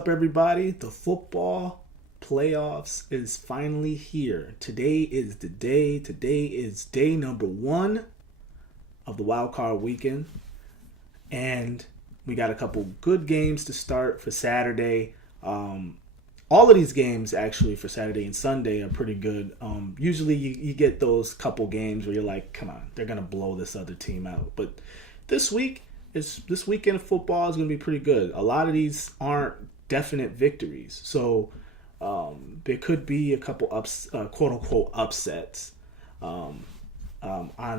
Up, everybody? The football playoffs is finally here. Today is the day. Today is day number one of the wild card weekend, and we got a couple good games to start for Saturday. All of these games actually for Saturday and Sunday are pretty good. Usually you get those couple games where you're like, come on, they're gonna blow this other team out. But this week this weekend of football is gonna be pretty good. A lot of these aren't definite victories, so there could be a couple quote unquote upsets on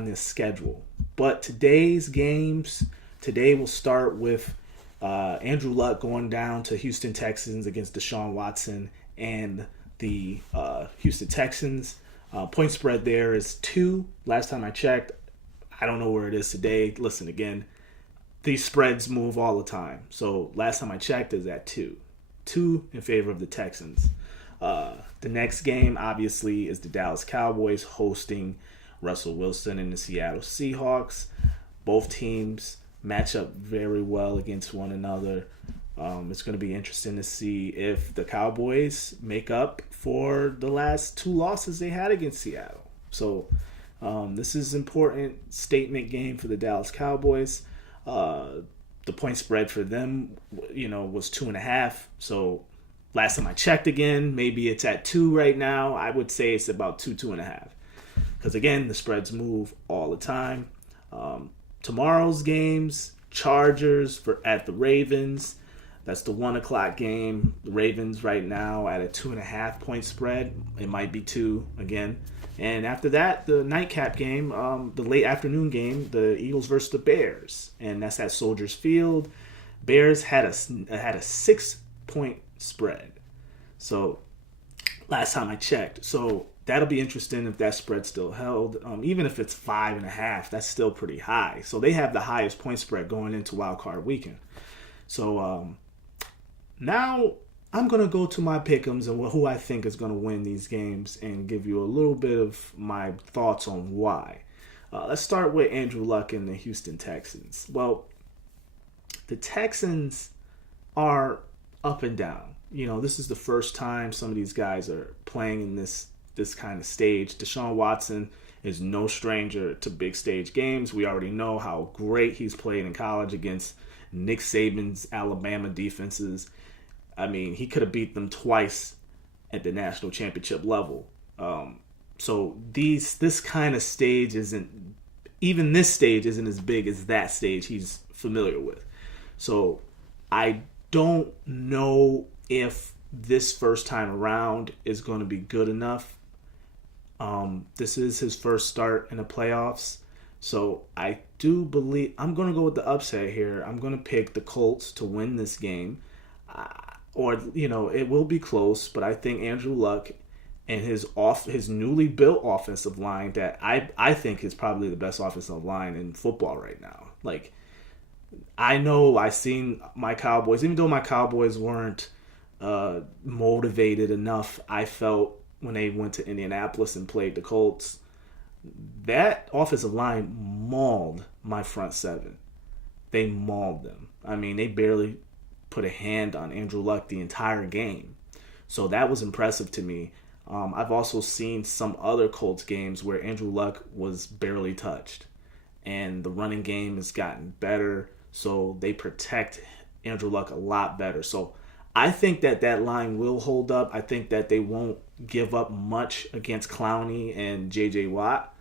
this schedule. But today's games today will start with Andrew Luck going down to Houston Texans against Deshaun Watson and the Houston Texans. Point spread there is 2. Last time I checked, I don't know where it is today. Listen again, these spreads move all the time. So last time I checked is at 2. 2 in favor of the Texans. The next game, obviously, is the Dallas Cowboys hosting Russell Wilson and the Seattle Seahawks. Both teams match up very well against one another. It's going to be interesting to see if the Cowboys make up for the last 2 losses they had against Seattle. So this is an important statement game for the Dallas Cowboys. The point spread for them, was 2.5. So last time I checked again, maybe it's at 2 right now. I would say it's about 2.5. Because again, the spreads move all the time. Tomorrow's games, Chargers at the Ravens. That's the 1:00 game. The Ravens right now at a 2.5 point spread. It might be 2 again. And after that, the nightcap game, the late afternoon game, the Eagles versus the Bears, and that's at Soldiers Field. Bears had a 6-point spread. So last time I checked, so that'll be interesting if that spread still held. Even if it's 5.5, that's still pretty high. So they have the highest point spread going into Wild Card Weekend. So now I'm going to go to my pick'ems and who I think is going to win these games and give you a little bit of my thoughts on why. Let's start with Andrew Luck and the Houston Texans. Well, the Texans are up and down. This is the first time some of these guys are playing in this kind of stage. Deshaun Watson is no stranger to big stage games. We already know how great he's played in college against Nick Saban's Alabama defenses. I mean, he could have beat them twice at the national championship level. So this kind of stage this stage isn't as big as that stage he's familiar with. So I don't know if this first time around is going to be good enough. This is his first start in the playoffs. So I do believe I'm going to go with the upset here. I'm going to pick the Colts to win this game. It will be close, but I think Andrew Luck and his newly built offensive line that I think is probably the best offensive line in football right now. Like, I know I've seen my Cowboys, even though my Cowboys weren't motivated enough, I felt when they went to Indianapolis and played the Colts, that offensive line mauled my front seven. They mauled them. I mean, they barely put a hand on Andrew Luck the entire game. So that was impressive to me. I've also seen some other Colts games where Andrew Luck was barely touched. And the running game has gotten better. So they protect Andrew Luck a lot better. So I think that line will hold up. I think that they won't give up much against Clowney and J.J. Watt.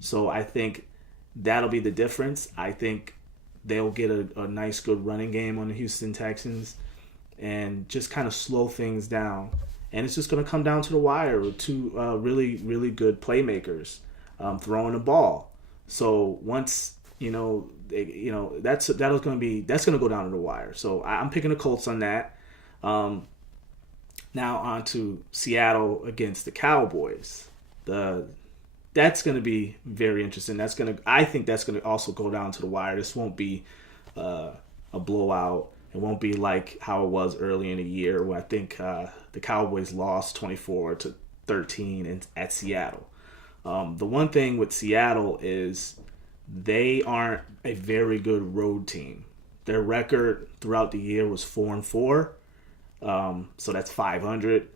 So I think that'll be the difference. I think they'll get a nice, good running game on the Houston Texans and just kind of slow things down. And it's just going to come down to the wire with 2 really, really good playmakers throwing the ball. So once that's going to go down to the wire. So I'm picking the Colts on that. Now on to Seattle against the Cowboys. That's going to be very interesting. I think that's going to also go down to the wire. This won't be a blowout. It won't be like how it was early in the year where I think the Cowboys lost 24-13 at Seattle. The one thing with Seattle is they aren't a very good road team. Their record throughout the year was 4-4. So that's 500.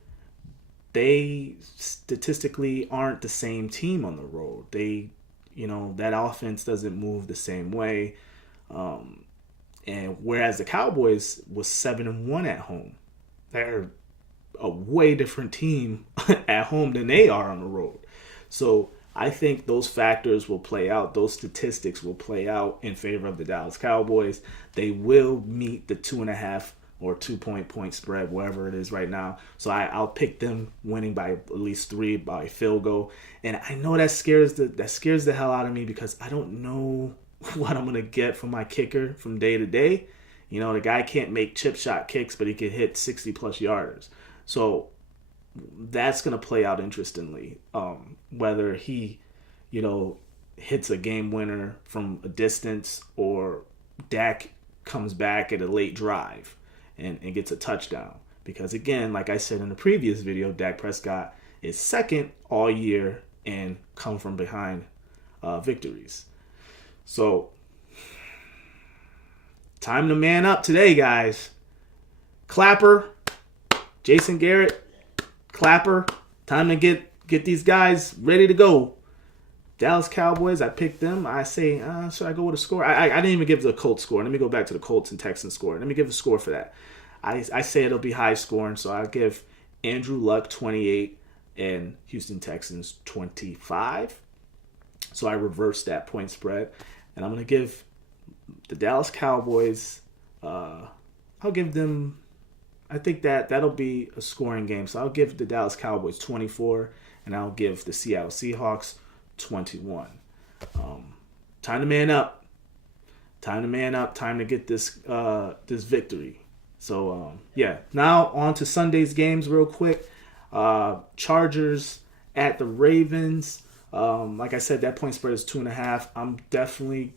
They statistically aren't the same team on the road. That offense doesn't move the same way. And whereas the Cowboys was 7-1 at home, they're a way different team at home than they are on the road. So I think those factors will play out. Those statistics will play out in favor of the Dallas Cowboys. They will meet the 2.5 or 2 point spread, wherever it is right now. So I'll pick them winning by at least 3 by field goal. And I know that scares the hell out of me because I don't know what I'm gonna get from my kicker from day to day. The guy can't make chip shot kicks, but he can hit 60+ yarders. So that's gonna play out interestingly. Whether he, hits a game winner from a distance or Dak comes back at a late drive and gets a touchdown. Because again, like I said in the previous video, Dak Prescott is second all year and come from behind victories. So, time to man up today, guys. Clapper, Jason Garrett, Clapper. Time to get these guys ready to go. Dallas Cowboys, I picked them. I say, should I go with a score? I didn't even give the Colts score. Let me go back to the Colts and Texans score. Let me give a score for that. I say it'll be high scoring, so I'll give Andrew Luck 28 and Houston Texans 25. So I reversed that point spread. And I'm going to give the Dallas Cowboys, I'll give them, I think that'll be a scoring game. So I'll give the Dallas Cowboys 24, and I'll give the Seattle Seahawks 21. Time to man up. Time to get this victory. So, Now on to Sunday's games real quick. Chargers at the Ravens. Like I said, that point spread is 2.5. I'm definitely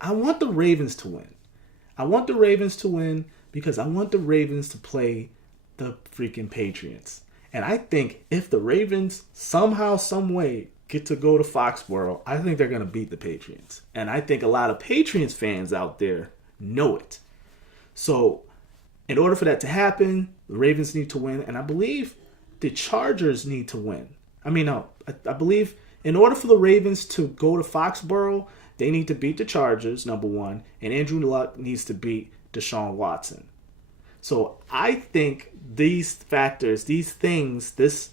I want the Ravens to win. I want the Ravens to win because I want the Ravens to play the freaking Patriots. And I think if the Ravens somehow, some way get to go to Foxborough, I think they're going to beat the Patriots. And I think a lot of Patriots fans out there know it. So in order for that to happen, the Ravens need to win. And I believe the Chargers need to win. I believe in order for the Ravens to go to Foxborough, they need to beat the Chargers, number one, and Andrew Luck needs to beat Deshaun Watson. So I think these factors, these things, the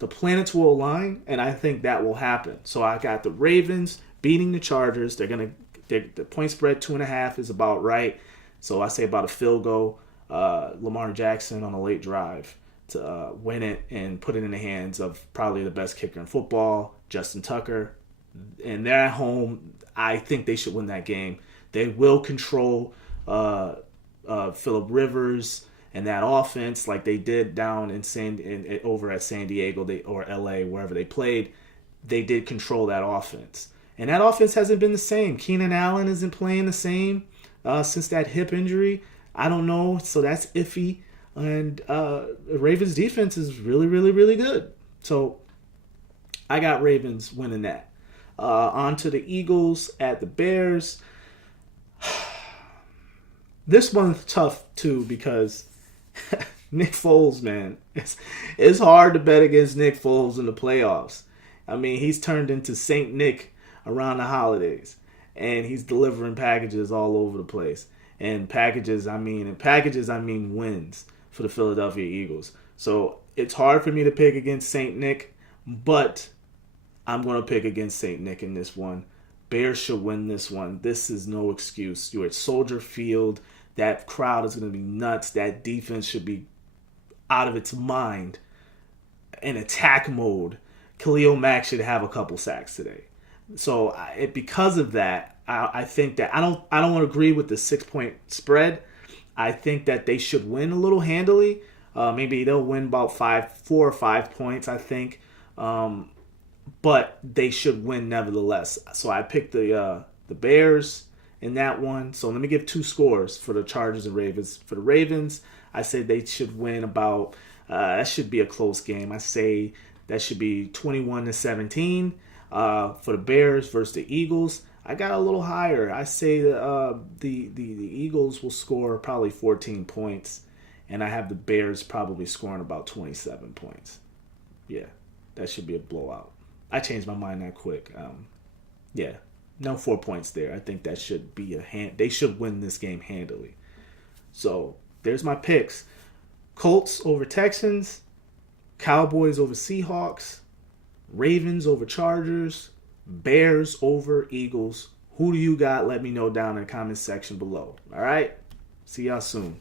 planets will align, and I think that will happen. So I got the Ravens beating the Chargers. The point spread 2.5 is about right. So I say about a field goal. Lamar Jackson on a late drive to win it and put it in the hands of probably the best kicker in football, Justin Tucker. And they're at home. I think they should win that game. They will control Phillip Rivers and that offense like they did down over at San Diego or LA, wherever they played. They did control that offense. And that offense hasn't been the same. Keenan Allen isn't playing the same since that hip injury. I don't know. So that's iffy. And Ravens defense is really, really, really good. So I got Ravens winning that. On to the Eagles at the Bears. This one's tough too because Nick Foles, man. It's hard to bet against Nick Foles in the playoffs. I mean, he's turned into Saint Nick around the holidays. And he's delivering packages all over the place. And packages, I mean wins for the Philadelphia Eagles. So it's hard for me to pick against Saint Nick, but I'm going to pick against Saint Nick in this one. Bears should win this one. This is no excuse. You're at Soldier Field. That crowd is going to be nuts. That defense should be out of its mind. In attack mode. Khalil Mack should have a couple sacks today. So because of that, I think that I don't agree with the 6-point spread. I think that they should win a little handily. Maybe they'll win about 4 or 5 points, I think. But they should win nevertheless. So I picked the Bears in that one. So let me give 2 scores for the Chargers and Ravens. For the Ravens, I say they should win about. That should be a close game. I say that should be 21-17. For the Bears versus the Eagles, I got a little higher. I say the Eagles will score probably 14 points, and I have the Bears probably scoring about 27 points. Yeah, that should be a blowout. I changed my mind that quick. Yeah, no 4 points there. I think that should be they should win this game handily. So there's my picks: Colts over Texans, Cowboys over Seahawks, Ravens over Chargers, Bears over Eagles. Who do you got? Let me know down in the comments section below. All right? See y'all soon.